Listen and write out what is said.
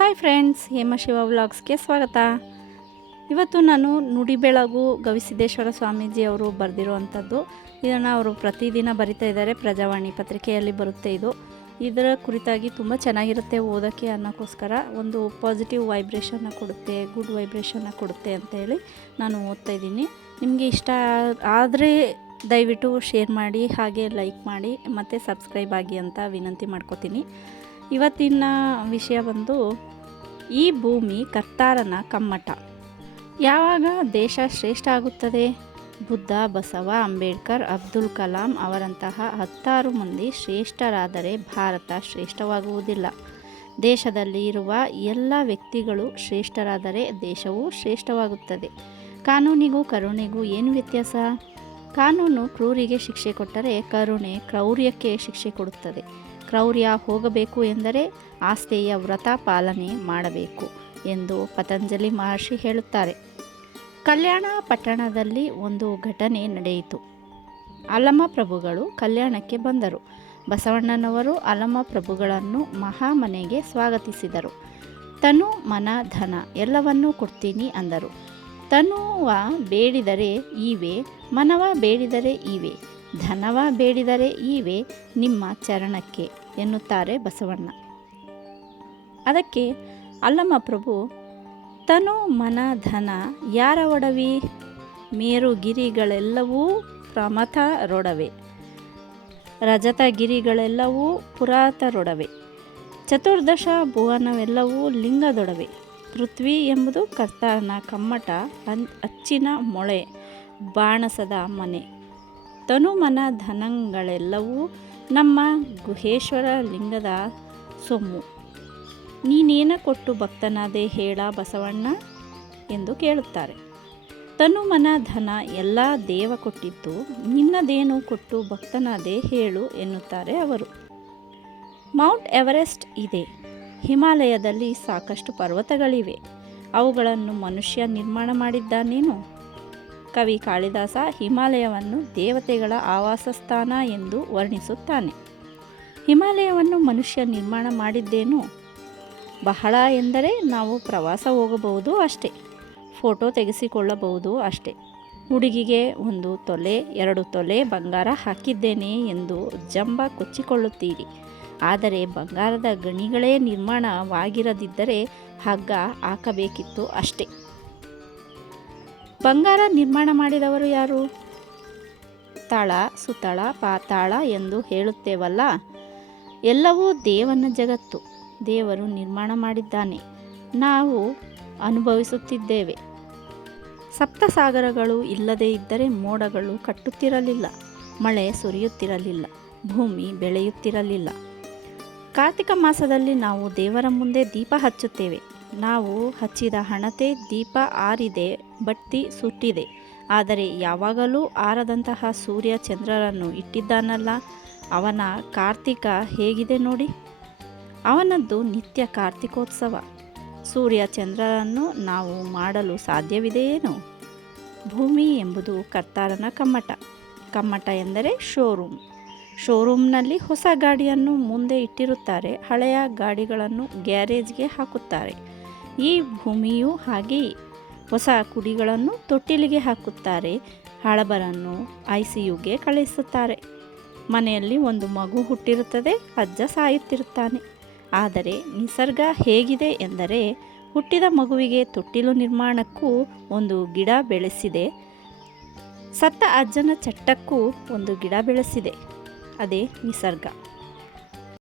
Hi friends, Hema Shiva ವ್ಲಾಗ್ಸ್ಗೆ ಸ್ವಾಗತ. ಇವತ್ತು ನಾನು ನುಡಿ ಬೆಳಗು ಗವಿಸಿದ್ದೇಶ್ವರ ಸ್ವಾಮೀಜಿ ಅವರು ಬರೆದಿರುವಂಥದ್ದು. ಇದನ್ನು ಅವರು ಪ್ರತಿದಿನ ಬರಿತಾ ಇದ್ದಾರೆ, ಪ್ರಜಾವಾಣಿ ಪತ್ರಿಕೆಯಲ್ಲಿ ಬರುತ್ತೆ ಇದು. ಇದರ ಕುರಿತಾಗಿ ತುಂಬ ಚೆನ್ನಾಗಿರುತ್ತೆ ಓದೋಕ್ಕೆ ಅನ್ನೋಕ್ಕೋಸ್ಕರ. ಒಂದು ಪಾಸಿಟಿವ್ ವೈಬ್ರೇಷನ್ನ ಕೊಡುತ್ತೆ ಗುಡ್ ವೈಬ್ರೇಷನ್ನ ಕೊಡುತ್ತೆ ಅಂತೇಳಿ ನಾನು ಓದ್ತಾ ಇದ್ದೀನಿ. ನಿಮಗೆ ಇಷ್ಟ ಆದರೆ ದಯವಿಟ್ಟು ಶೇರ್ ಮಾಡಿ, ಹಾಗೆ ಲೈಕ್ ಮಾಡಿ, ಮತ್ತು ಸಬ್ಸ್ಕ್ರೈಬ್ ಆಗಿ ಅಂತ ವಿನಂತಿ ಮಾಡ್ಕೋತೀನಿ. ಇವತ್ತಿನ ವಿಷಯ ಬಂದು ಈ ಭೂಮಿ ಕರ್ತಾರನ ಕಮ್ಮಟ. ಯಾವಾಗ ದೇಶ ಶ್ರೇಷ್ಠ ಆಗುತ್ತದೆ? ಬುದ್ಧ, ಬಸವ, ಅಂಬೇಡ್ಕರ್, ಅಬ್ದುಲ್ ಕಲಾಂ ಅವರಂತಹ ಹತ್ತಾರು ಮಂದಿ ಶ್ರೇಷ್ಠರಾದರೆ ಭಾರತ ಶ್ರೇಷ್ಠವಾಗುವುದಿಲ್ಲ. ದೇಶದಲ್ಲಿ ಇರುವ ಎಲ್ಲ ವ್ಯಕ್ತಿಗಳು ಶ್ರೇಷ್ಠರಾದರೆ ದೇಶವು ಶ್ರೇಷ್ಠವಾಗುತ್ತದೆ. ಕಾನೂನಿಗೂ ಕರುಣೆಗೂ ಏನು ವ್ಯತ್ಯಾಸ? ಕಾನೂನು ಕ್ರೂರಿಗೆ ಶಿಕ್ಷೆ ಕೊಟ್ಟರೆ ಕರುಣೆ ಕ್ರೌರ್ಯಕ್ಕೆ ಶಿಕ್ಷೆ ಕೊಡುತ್ತದೆ. ಕ್ರೌರ್ಯ ಹೋಗಬೇಕು ಎಂದರೆ ಆಸ್ತೆಯ ವ್ರತ ಪಾಲನೆ ಮಾಡಬೇಕು ಎಂದು ಪತಂಜಲಿ ಮಹರ್ಷಿ ಹೇಳುತ್ತಾರೆ. ಕಲ್ಯಾಣ ಪಟ್ಟಣದಲ್ಲಿ ಒಂದು ಘಟನೆ ನಡೆಯಿತು. ಅಲ್ಲಮ ಪ್ರಭುಗಳು ಕಲ್ಯಾಣಕ್ಕೆ ಬಂದರು. ಬಸವಣ್ಣನವರು ಅಲ್ಲಮ ಪ್ರಭುಗಳನ್ನು ಮಹಾಮನೆಗೆ ಸ್ವಾಗತಿಸಿದರು. ತನು ಮನ ಧನ ಎಲ್ಲವನ್ನೂ ಕೊಡ್ತೀನಿ ಅಂದರು. ತನುವ ಬೇಡಿದರೆ ಈವೆ, ಮನವ ಬೇಡಿದರೆ ಇವೆ ಧನವ ಬೇಡಿದರೆ ಈವೆ ನಿಮ್ಮ ಚರಣಕ್ಕೆ ಎನ್ನುತ್ತಾರೆ ಬಸವಣ್ಣ. ಅದಕ್ಕೆ ಅಲ್ಲಮ್ಮ ಪ್ರಭು, ತನು ಮನ ಧನ ಯಾರ ಒಡವಿ ಮೇರುಗಿರಿಗಳೆಲ್ಲವೂ ಪ್ರಮಥರೊಡವೆ. ರಜತಗಿರಿಗಳೆಲ್ಲವೂ ಪುರಾತರೊಡವೆ. ಚತುರ್ದಶ ಭುವನವೆಲ್ಲವೂ ಲಿಂಗದೊಡವೆ. ಪೃಥ್ವಿ ಎಂಬುದು ಕರ್ತಾರನ ಕಮ್ಮಟ ಅಚ್ಚಿನ ಮೊಳೆ, ಬಾಣಸದ ಮನೆ. ತನುಮನ ಧನಗಳೆಲ್ಲವೂ ನಮ್ಮ ಗುಹೇಶ್ವರ ಲಿಂಗದ ಸೊಮ್ಮು. ನೀನೇನ ಕೊಟ್ಟು ಭಕ್ತನಾದೆ ಹೇಳ ಬಸವಣ್ಣ? ಎಂದು ಕೇಳುತ್ತಾರೆ. ತನುಮನ ಧನ ಎಲ್ಲ ದೇವ ಕೊಟ್ಟಿದ್ದು ನಿನ್ನದೇನು ಕೊಟ್ಟು ಭಕ್ತನಾದೆ ಹೇಳು ಎನ್ನುತ್ತಾರೆ ಅವರು. ಮೌಂಟ್ ಎವರೆಸ್ಟ್ ಇದೆ. ಹಿಮಾಲಯದಲ್ಲಿ ಸಾಕಷ್ಟು ಪರ್ವತಗಳಿವೆ. ಅವುಗಳನ್ನು ಮನುಷ್ಯ ನಿರ್ಮಾಣ ಮಾಡಿದ್ದಾನೇನು? ಕವಿ ಕಾಳಿದಾಸ ಹಿಮಾಲಯವನ್ನು ದೇವತೆಗಳ ಆವಾಸ ಸ್ಥಾನ ಎಂದು ವರ್ಣಿಸುತ್ತಾನೆ. ಹಿಮಾಲಯವನ್ನು ಮನುಷ್ಯ ನಿರ್ಮಾಣ ಮಾಡಿದ್ದೇನು? ಬಹಳ ಎಂದರೆ ನಾವು ಪ್ರವಾಸ ಹೋಗಬಹುದು ಅಷ್ಟೇ. ಫೋಟೋ ತೆಗೆಸಿಕೊಳ್ಳಬಹುದು ಅಷ್ಟೇ. ಹುಡುಗಿಗೆ ಒಂದು ತೊಲೆ, ಎರಡು ತೊಲೆ ಬಂಗಾರ ಹಾಕಿದ್ದೇನೆ ಎಂದು ಜಂಬ ಕೊಚ್ಚಿಕೊಳ್ಳುತ್ತೀರಿ. ಆದರೆ ಬಂಗಾರದ ಗಣಿಗಳೇ ನಿರ್ಮಾಣವಾಗಿರದಿದ್ದರೆ ಹಗ್ಗ ಹಾಕಬೇಕಿತ್ತು ಅಷ್ಟೇ. ಬಂಗಾರ ನಿರ್ಮಾಣ ಮಾಡಿದವರು ಯಾರು? ತಳ, ಸುತಳ, ಪಾತಾಳ ಎಂದು ಹೇಳುತ್ತೇವಲ್ಲ, ಎಲ್ಲವೂ ದೇವನ ಜಗತ್ತು. ದೇವರು ನಿರ್ಮಾಣ ಮಾಡಿದ್ದಾನೆ. ನಾವು ಅನುಭವಿಸುತ್ತಿದ್ದೇವೆ. ಸಪ್ತಸಾಗರಗಳು ಇಲ್ಲದೇ ಇದ್ದರೆ ಮೋಡಗಳು ಕಟ್ಟುತ್ತಿರಲಿಲ್ಲ, ಮಳೆ ಸುರಿಯುತ್ತಿರಲಿಲ್ಲ, ಭೂಮಿ ಬೆಳೆಯುತ್ತಿರಲಿಲ್ಲ. ಕಾರ್ತಿಕ ಮಾಸದಲ್ಲಿ ನಾವು ದೇವರ ಮುಂದೆ ದೀಪ ಹಚ್ಚುತ್ತೇವೆ. ನಾವು ಹಚ್ಚಿದ ಹಣತೆ ದೀಪ ಆರಿದೆ ಬಟ್ಟಿ ಸುಟ್ಟಿದೆ. ಆದರೆ ಯಾವಾಗಲೂ ಆರದಂತಹ ಸೂರ್ಯ ಚಂದ್ರರನ್ನು ಇಟ್ಟಿದ್ದಾನಲ್ಲ. ಅವನ ಕಾರ್ತಿಕ ಹೇಗಿದೆ ನೋಡಿ. ಅವನದ್ದು ನಿತ್ಯ ಕಾರ್ತಿಕೋತ್ಸವ. ಸೂರ್ಯ ಚಂದ್ರರನ್ನು ನಾವು ಮಾಡಲು ಸಾಧ್ಯವಿದೆಯೇನು? ಭೂಮಿ ಎಂಬುದು ಕರ್ತಾರನ ಕಮ್ಮಟ. ಕಮ್ಮಟ ಎಂದರೆ ಶೋರೂಮ್. ಶೋರೂಮ್ನಲ್ಲಿ ಹೊಸ ಗಾಡಿಯನ್ನು ಮುಂದೆ ಇಟ್ಟಿರುತ್ತಾರೆ. ಹಳೆಯ ಗಾಡಿಗಳನ್ನು ಗ್ಯಾರೇಜ್ಗೆ ಹಾಕುತ್ತಾರೆ. ಈ ಭೂಮಿಯು ಹಾಗೆ ಹೊಸ ಕುಡಿಗಳನ್ನು ತೊಟ್ಟಿಲಿಗೆ ಹಾಕುತ್ತಾರೆ. ಹಳಬರನ್ನು ಐ ಸಿ ಯುಗೆ ಕಳಿಸುತ್ತಾರೆ ಮನೆಯಲ್ಲಿ ಒಂದು ಮಗು ಹುಟ್ಟಿರುತ್ತದೆ, ಅಜ್ಜ ಸಾಯುತ್ತಿರುತ್ತಾನೆ. ಆದರೆ ನಿಸರ್ಗ ಹೇಗಿದೆ ಎಂದರೆ ಹುಟ್ಟಿದ ಮಗುವಿಗೆ ತೊಟ್ಟಿಲು ನಿರ್ಮಾಣಕ್ಕೂ ಒಂದು ಗಿಡ ಬೆಳೆಸಿದೆ. ಸತ್ತ ಅಜ್ಜನ ಚಟ್ಟಕ್ಕೂ ಒಂದು ಗಿಡ ಬೆಳೆಸಿದೆ. ಅದೇ ನಿಸರ್ಗ.